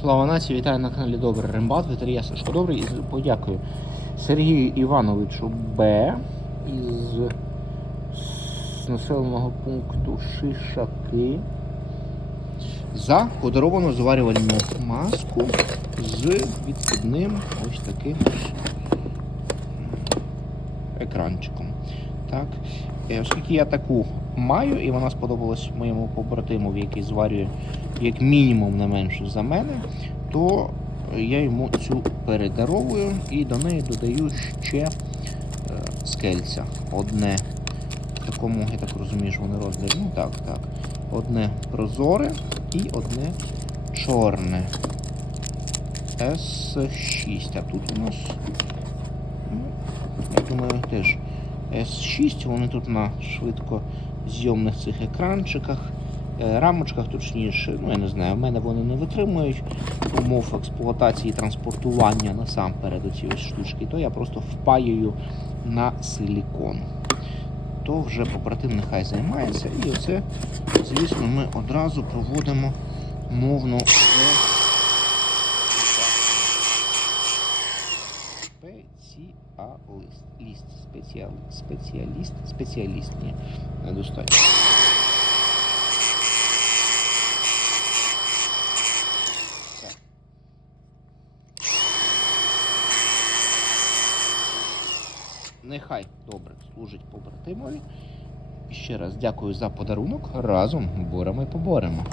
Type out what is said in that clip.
Слава нації, вітаю на каналі Добрий Рембат, Віталія Сашко Добрий і подякую Сергію Івановичу Б із населеного пункту Шишаки за подаровану зварювальну маску з відповідним ось таким екранчиком. Так. Е, Оскільки я таку маю, і вона сподобалась моєму побратиму, який зварює як мінімум не менше за мене, то я йому цю передаровую і до неї додаю ще е, скельця. Одне в такому, я так розумію, що вони розмірі. Ну так, так. Одне прозоре і одне чорне. С6. А тут у нас, ну, я думаю, теж S6. Вони тут на швидкозйомних цих екранчиках, е, рамочках, точніше, ну я не знаю, в мене вони не витримують умов експлуатації транспортування насамперед оці ось штучки, то я просто впаюю на силікон. То вже побратим нехай займається. І оце, звісно, ми одразу проводимо мовну спеціаліст. Ліст, спеціал, спеціаліст, спеціаліст, ні, недостатньо. Так. Нехай добре служить побратимові. Ще раз дякую за подарунок. Разом боремо і поборемо.